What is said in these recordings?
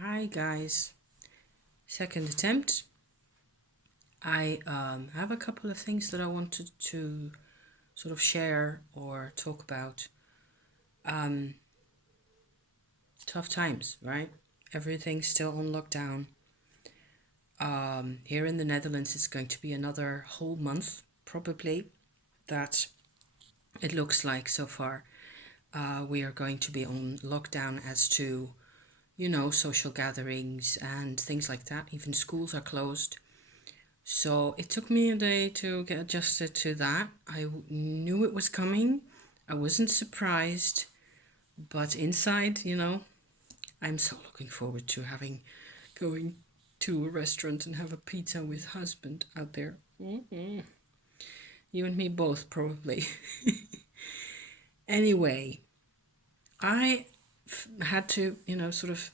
Hi guys, second attempt. I have a couple of things that I wanted to sort of share or talk about. Um, Tough times, right? Everything's still on lockdown. Here in the Netherlands, it's going to be another whole month, probably, that it looks like so far. We are going to be on lockdown as to, social gatherings and things like that. Even schools are closed. So it took me a day to get adjusted to that. Knew it was coming. I wasn't surprised, but inside, I'm so looking forward to going to a restaurant and have a pizza with husband out there. You and me both, probably. Anyway, had to, sort of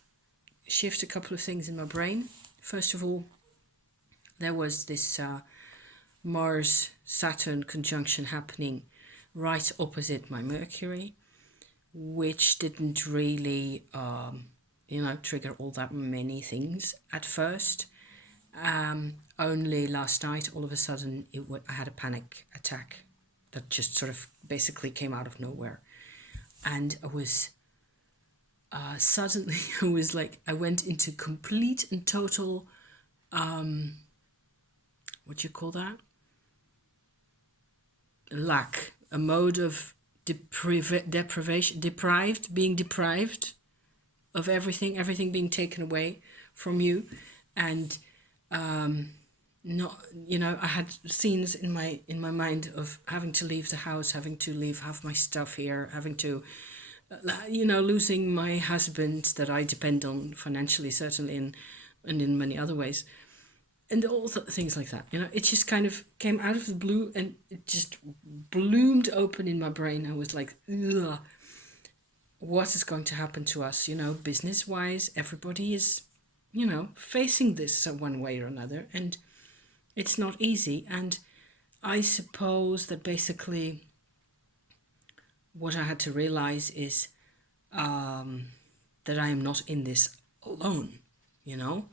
shift a couple of things in my brain. First of all, there was this Mars Saturn conjunction happening right opposite my Mercury, which didn't really, trigger all that many things at first. Only last night, all of a sudden, I had a panic attack that just sort of basically came out of nowhere. And I was suddenly, I was like, I went into complete and total, what do you call that? Lack, a mode of being deprived of everything being taken away from you, and not, I had scenes in my mind of having to leave the house, having to leave half my stuff here, having to, losing my husband that I depend on financially, certainly, and in many other ways, and all things like that. It just kind of came out of the blue and it just bloomed open in my brain. I was like, ugh, what is going to happen to us? Business wise, everybody is, facing this one way or another, and it's not easy. And I suppose that basically what I had to realize is that I am not in this alone, you know?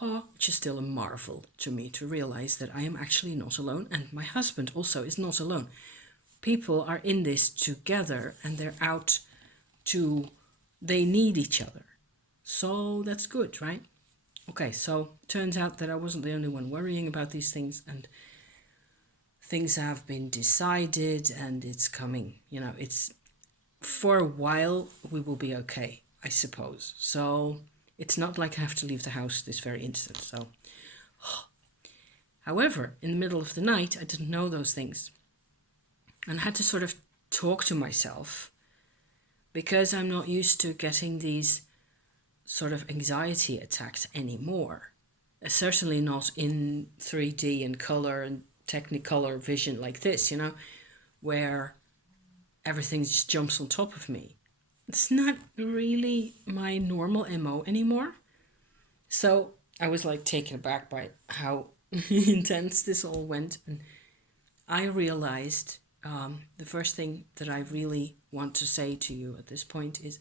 Which is still a marvel to me to realize that I am actually not alone, and my husband also is not alone. People are in this together and they need each other. So that's good, right? Okay, so turns out that I wasn't the only one worrying about these things, and things have been decided and it's coming. It's for a while we will be okay, I suppose. So it's not like I have to leave the house this very instant. So, however, in the middle of the night, I didn't know those things and I had to sort of talk to myself because I'm not used to getting these sort of anxiety attacks anymore. Certainly not in 3D and color and technicolor vision like this, where everything just jumps on top of me. It's not really my normal MO anymore. So I was like taken aback by how intense this all went. And I realized the first thing that I really want to say to you at this point is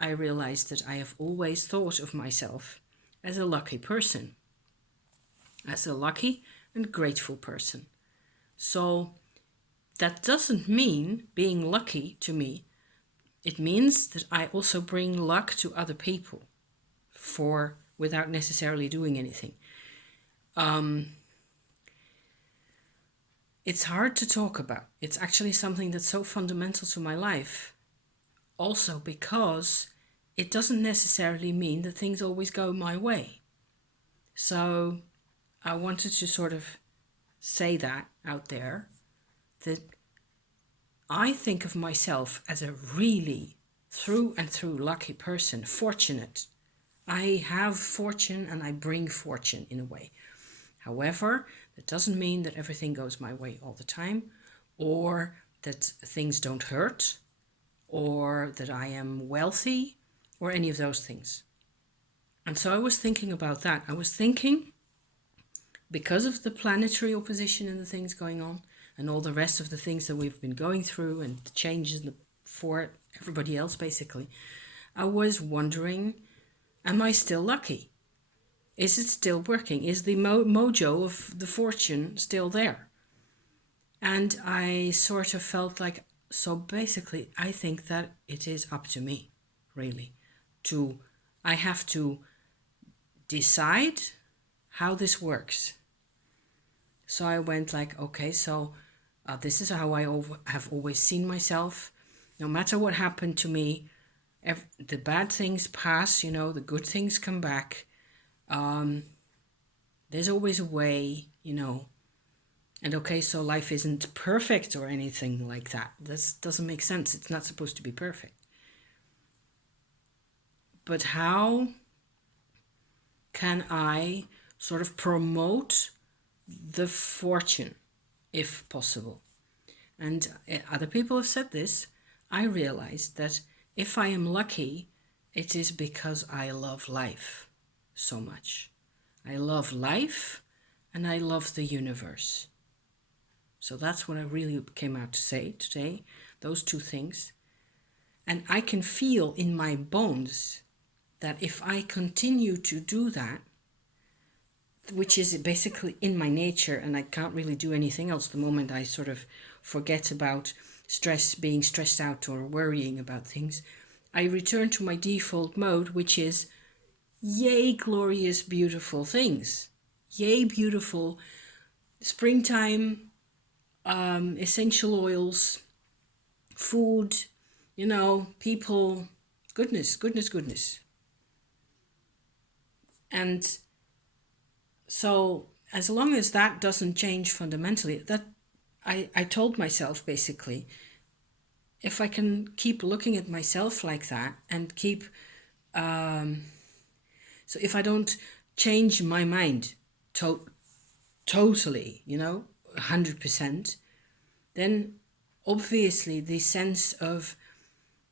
I realized that I have always thought of myself as a lucky person, as a lucky and grateful person. So that doesn't mean being lucky to me. It means that I also bring luck to other people without necessarily doing anything. It's hard to talk about. It's actually something that's so fundamental to my life. Also because it doesn't necessarily mean that things always go my way. So I wanted to sort of say that out there, that I think of myself as a really through and through lucky person, fortunate. I have fortune and I bring fortune in a way. However, that doesn't mean that everything goes my way all the time, or that things don't hurt, or that I am wealthy, or any of those things. And so I was thinking about that. I was thinking, because of the planetary opposition and the things going on, and all the rest of the things that we've been going through, and the changes for everybody else, basically, I was wondering Am I still lucky? Is it still working? Is the mojo of the fortune still there? And I sort of felt like, so basically, I think that it is up to me, really, I have to decide how this works. So I went like, okay, so this is how I have always seen myself. No matter what happened to me, the bad things pass, the good things come back. There's always a way, And okay, so life isn't perfect or anything like that. This doesn't make sense. It's not supposed to be perfect. But how can I sort of promote the fortune, if possible? And other people have said this. I realized that if I am lucky, it is because I love life so much. I love life and I love the universe. So that's what I really came out to say today, those two things. And I can feel in my bones that if I continue to do that, which is basically in my nature, and I can't really do anything else the moment I sort of forget about being stressed out or worrying about things, I return to my default mode, which is yay, glorious, beautiful things. Yay, beautiful springtime, essential oils, food, people, goodness. And so as long as that doesn't change fundamentally, that I told myself basically, if I can keep looking at myself like that and keep, so if I don't change my mind totally, 100%, then obviously the sense of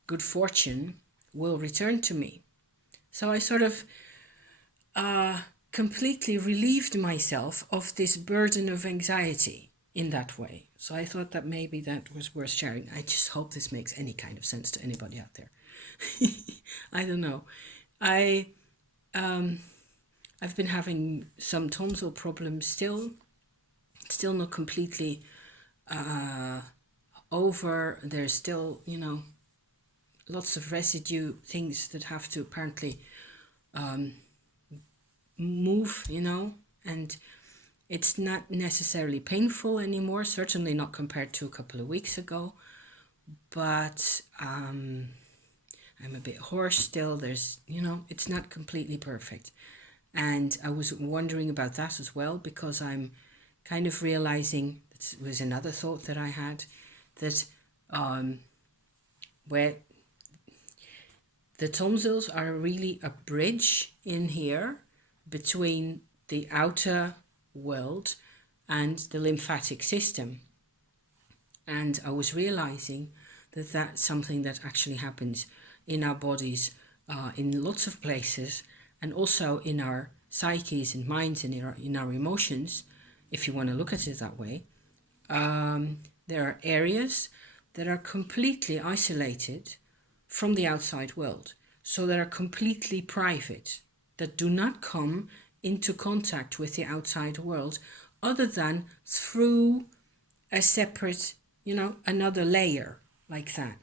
good fortune will return to me. So I sort of completely relieved myself of this burden of anxiety in that way. So I thought that maybe that was worth sharing. I just hope this makes any kind of sense to anybody out there. I don't know. I've been having some tonsil problems still not completely over. There's still, lots of residue things that have to apparently move, and it's not necessarily painful anymore, certainly not compared to a couple of weeks ago, but I'm a bit hoarse still. There's, it's not completely perfect. And I was wondering about that as well, because I'm kind of realizing, it was another thought that I had, that where the tonsils are really a bridge in here between the outer world and the lymphatic system. And I was realizing that that's something that actually happens in our bodies in lots of places, and also in our psyches and minds and in our emotions, if you want to look at it that way. There are areas that are completely isolated from the outside world, so that are completely private, that do not come into contact with the outside world other than through a separate, another layer like that.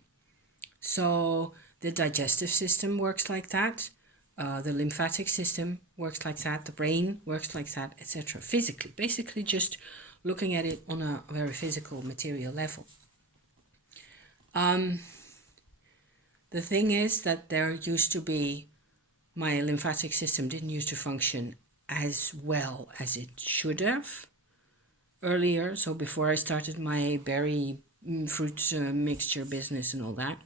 So the digestive system works like that, the lymphatic system works like that, the brain works like that, etc. Physically, basically just looking at it on a very physical, material level. The thing is that there used to be, my lymphatic system didn't used to function as well as it should have earlier. So before I started my berry fruit mixture business and all that.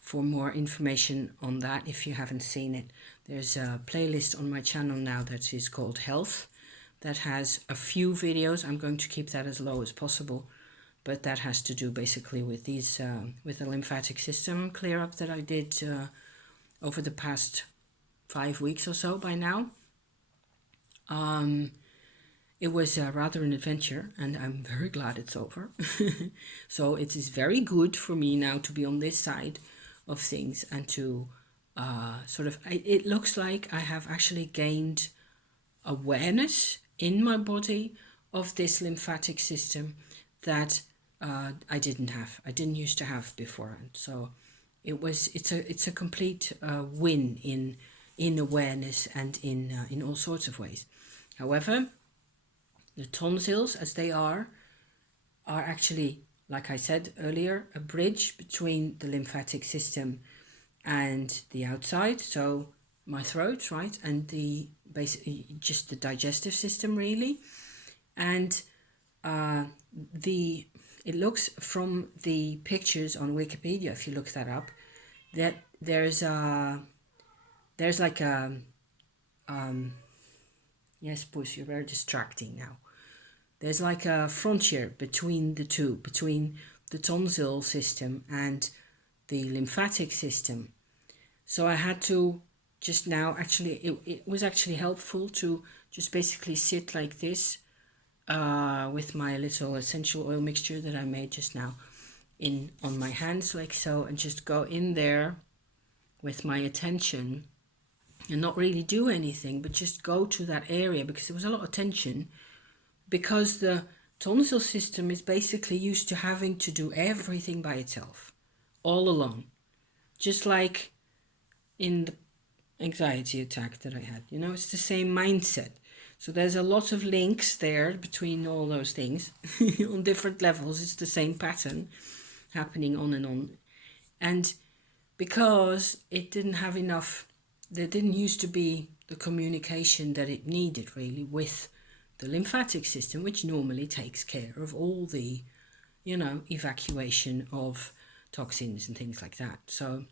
For more information on that, if you haven't seen it, there's a playlist on my channel now that is called Health, that has a few videos. I'm going to keep that as low as possible, but that has to do basically with these, with the lymphatic system clear up that I did over the past 5 weeks or so by now. It was rather an adventure, and I'm very glad it's over. So it is very good for me now to be on this side of things and to it looks like I have actually gained awareness in my body of this lymphatic system that I didn't have. I didn't used to have beforehand. So it's a complete win in awareness and in all sorts of ways. However, the tonsils, as they are actually, like I said earlier, a bridge between the lymphatic system and the outside, so my throat, right, and the basically just the digestive system, really. And it looks from the pictures on Wikipedia, if you look that up, that there's like a yes, Puss, you're very distracting now. There's like a frontier between the two, between the tonsil system and the lymphatic system. So I had to just now, actually, it was actually helpful to just basically sit like this with my little essential oil mixture that I made just now on my hands like so, and just go in there with my attention and not really do anything, but just go to that area, because there was a lot of tension, because the tonsil system is basically used to having to do everything by itself, all alone, just like in the anxiety attack that I had. It's the same mindset. So there's a lot of links there between all those things on different levels. It's the same pattern happening on and on. And because it didn't have enough, there didn't used to be the communication that it needed really with the lymphatic system, which normally takes care of all the, evacuation of toxins and things like that. So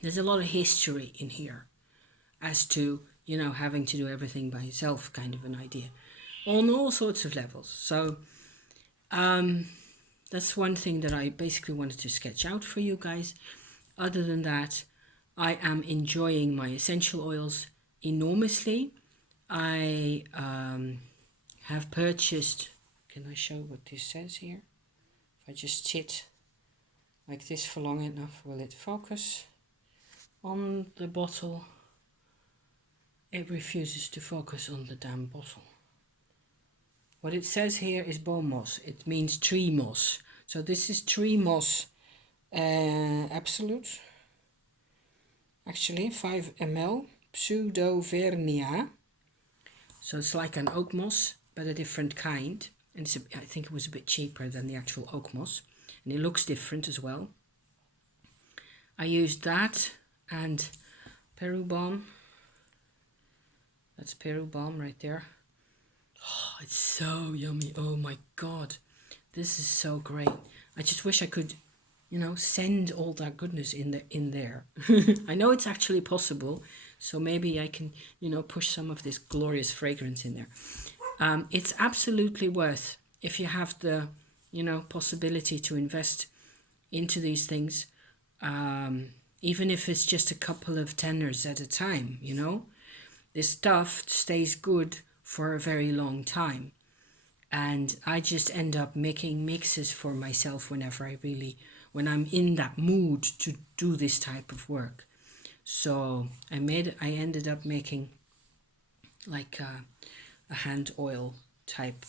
there's a lot of history in here as to, having to do everything by yourself, kind of an idea, on all sorts of levels. So that's one thing that I basically wanted to sketch out for you guys. Other than that, I am enjoying my essential oils enormously. I have purchased, can I show what this says here? If I just sit like this for long enough, will it focus on the bottle? It refuses to focus on the damn bottle. What it says here is bone moss. It means tree moss. So this is tree moss absolute. Actually, 5 ml, Pseudovernia. So it's like an oak moss, but a different kind. And I think it was a bit cheaper than the actual oak moss. And it looks different as well. I used that and Peru balm. That's Peru balm right there. Oh, it's so yummy. Oh my God. This is so great. I just wish I could, send all that goodness in there. I know it's actually possible. So maybe I can, push some of this glorious fragrance in there. It's absolutely worth, if you have the, possibility to invest into these things, even if it's just a couple of tenors at a time, This stuff stays good for a very long time. And I just end up making mixes for myself when I'm in that mood to do this type of work. So I ended up making like a hand oil type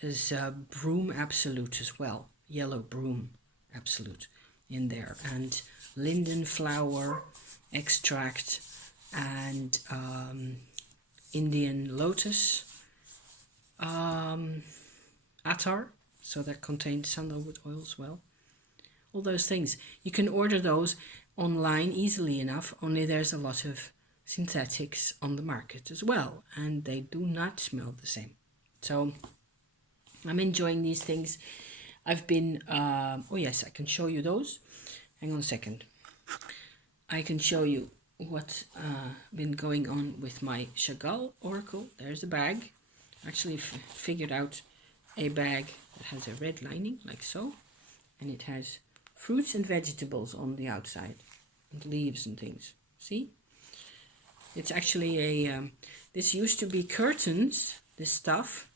is broom absolute as well, yellow broom absolute in there, and linden flower extract, and Indian lotus attar, so that contains sandalwood oil as well. All those things you can order those online easily enough, only there's a lot of synthetics on the market as well, and they do not smell the same. So I'm enjoying these things. I've been oh yes, I can show you those. Hang on a second. I can show you what's been going on with my Chagall Oracle. There's a bag. Actually figured out a bag that has a red lining like so, and it has fruits and vegetables on the outside and leaves and things. See, it's actually a this used to be curtains, this stuff,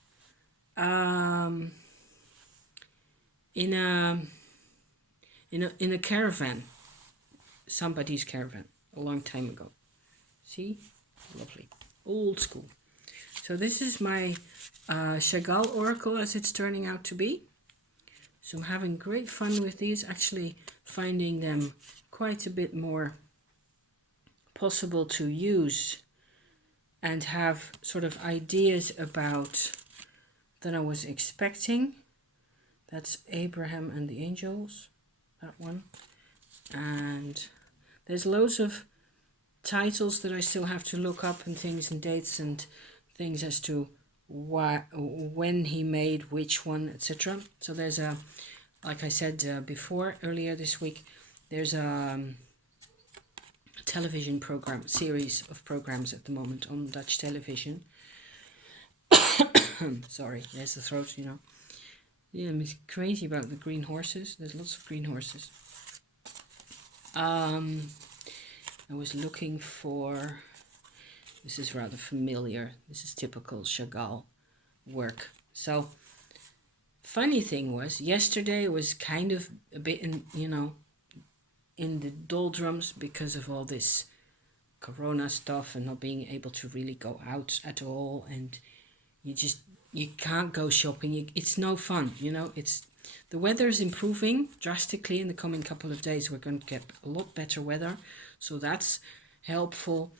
in a in a caravan, somebody's caravan, a long time ago. See, lovely, old school. So this is my Chagall Oracle as it's turning out to be. So I'm having great fun with these, actually finding them quite a bit more possible to use and have sort of ideas about than I was expecting. That's Abraham and the Angels, that one. And there's loads of titles that I still have to look up and things and dates and things as to when he made which one, etc. So there's a, like I said before, earlier this week, there's a television program, series of programs at the moment on Dutch television. Sorry, there's the throat, you know. Yeah, I'm crazy about the green horses. There's lots of green horses. I was looking for, this is rather familiar, this is typical Chagall work. So, funny thing was, yesterday was kind of a bit in, you know, in the doldrums because of all this corona stuff and not being able to really go out at all, and you can't go shopping. It's no fun, you know. It's the weather's improving drastically in the coming couple of days. We're going to get a lot better weather, so that's helpful.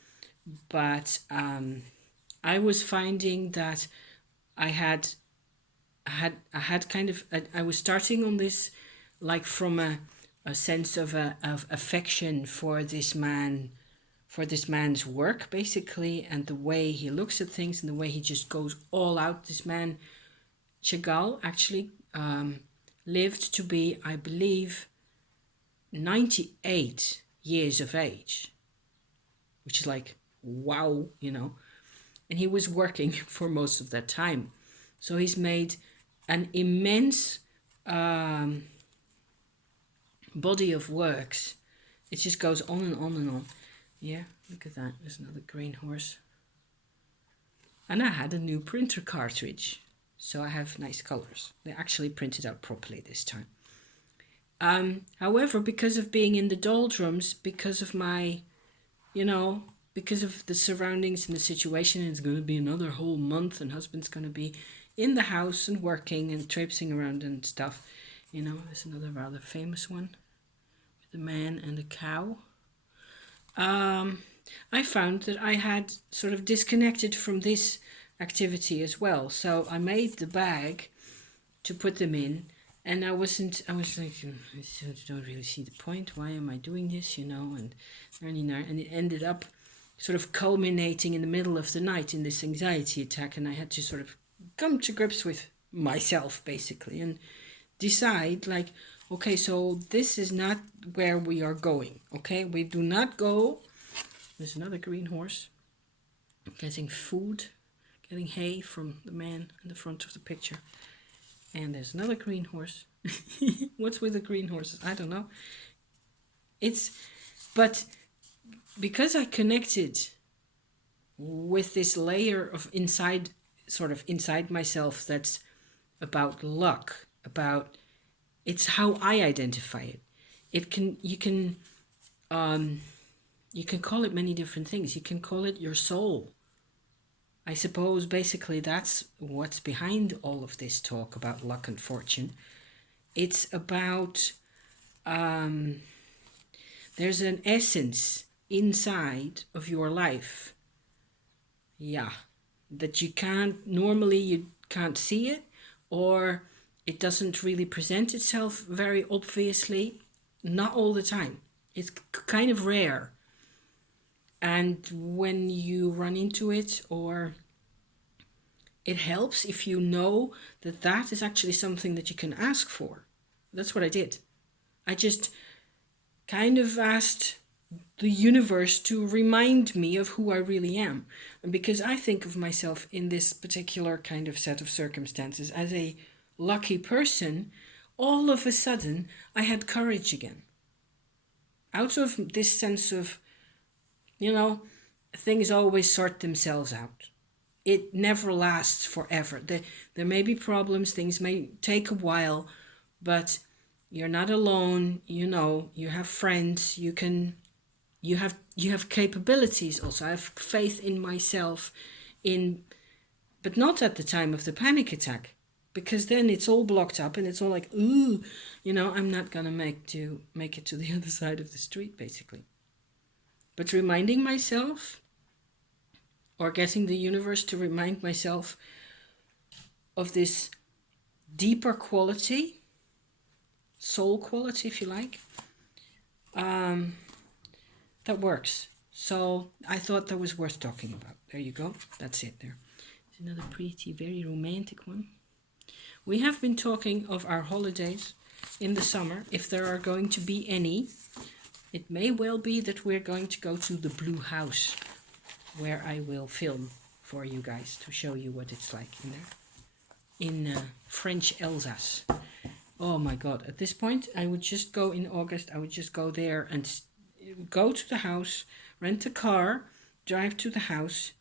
But I was finding that I had kind of I was starting on this like from a sense of affection for this man's work, basically, and the way he looks at things and the way he just goes all out. This man, Chagall, actually lived to be, I believe, 98 years of age, which is like, wow, you know. And he was working for most of that time. So he's made an immense body of works. It just goes on and on and on. Yeah, look at that. There's another green horse. And I had a new printer cartridge, so I have nice colors. They actually printed out properly this time. However, because of being in the doldrums, because of my, you know, because of the surroundings and the situation, it's going to be another whole month, and husband's going to be in the house and working and traipsing around and stuff. You know, there's another rather famous one with the man and the cow. I found that I had sort of disconnected from this activity as well. So I made the bag to put them in, and I was like, I don't really see the point. Why am I doing this, you know? And it ended up sort of culminating in the middle of the night in this anxiety attack, and I had to sort of come to grips with myself, basically, and decide, like, okay, so this is not where we are going, okay? We do not go. There's another green horse getting food, getting hay from the man in the front of the picture. And there's another green horse. What's with the green horses? I don't know. But because I connected with this layer of inside myself that's about luck, it's how I identify it. You can call it many different things. You can call it your soul. I suppose basically that's what's behind all of this talk about luck and fortune. It's about there's an essence inside of your life, that you can't see it, or it doesn't really present itself very obviously, not all the time. It's kind of rare. And when you run into it, or it helps if you know that is actually something that you can ask for. That's what I did. I just kind of asked the universe to remind me of who I really am. And because I think of myself in this particular kind of set of circumstances as a lucky person, all of a sudden I had courage again. Out of this sense of, you know, things always sort themselves out. It never lasts forever. There may be problems, things may take a while, but You're not alone. You know, you have friends. You have capabilities also. I have faith in myself, but not at the time of the panic attack, because then it's all blocked up and it's all like, ooh, I'm not gonna make it to the other side of the street, basically. But reminding myself, or getting the universe to remind myself of this deeper quality, soul quality, if you like, that works. So I thought that was worth talking about. There you go. That's it there. It's another pretty, very romantic one. We have been talking of our holidays in the summer, if there are going to be any. It may well be that we're going to go to the Blue House, where I will film for you guys to show you what it's like in there. In French Alsace. Oh my god, at this point I would just go in August. I would just go there and go to the house, rent a car, drive to the house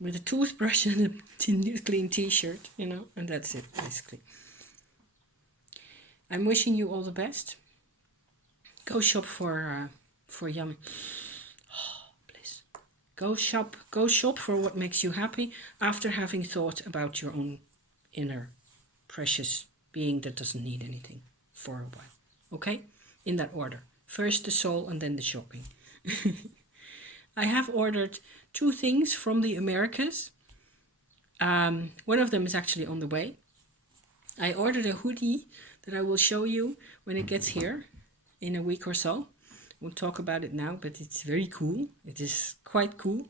with a toothbrush and a clean t-shirt, and that's it, basically. I'm wishing you all the best. Go shop for yummy. Oh, please. Go shop for what makes you happy after having thought about your own inner precious being that doesn't need anything for a while. Okay? In that order. First the soul and then the shopping. I have ordered 2 things from the Americas. One of them is actually on the way. I ordered a hoodie that I will show you when it gets here in a week or so. We'll talk about it now, but it's very cool. It is quite cool.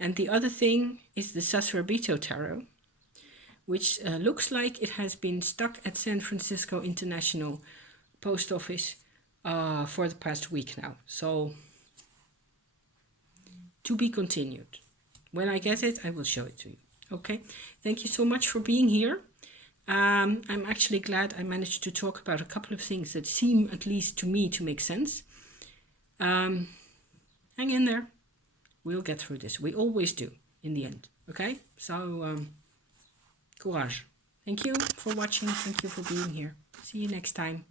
And the other thing is the Sasrabito Tarot, which looks like it has been stuck at San Francisco International Post Office for the past week now. So, to be continued. When I get it, I will show it to you. Okay? Thank you so much for being here. I'm actually glad I managed to talk about a couple of things that seem, at least to me, to make sense. Hang in there. We'll get through this. We always do, in the end. Okay? So, courage. Thank you for watching. Thank you for being here. See you next time.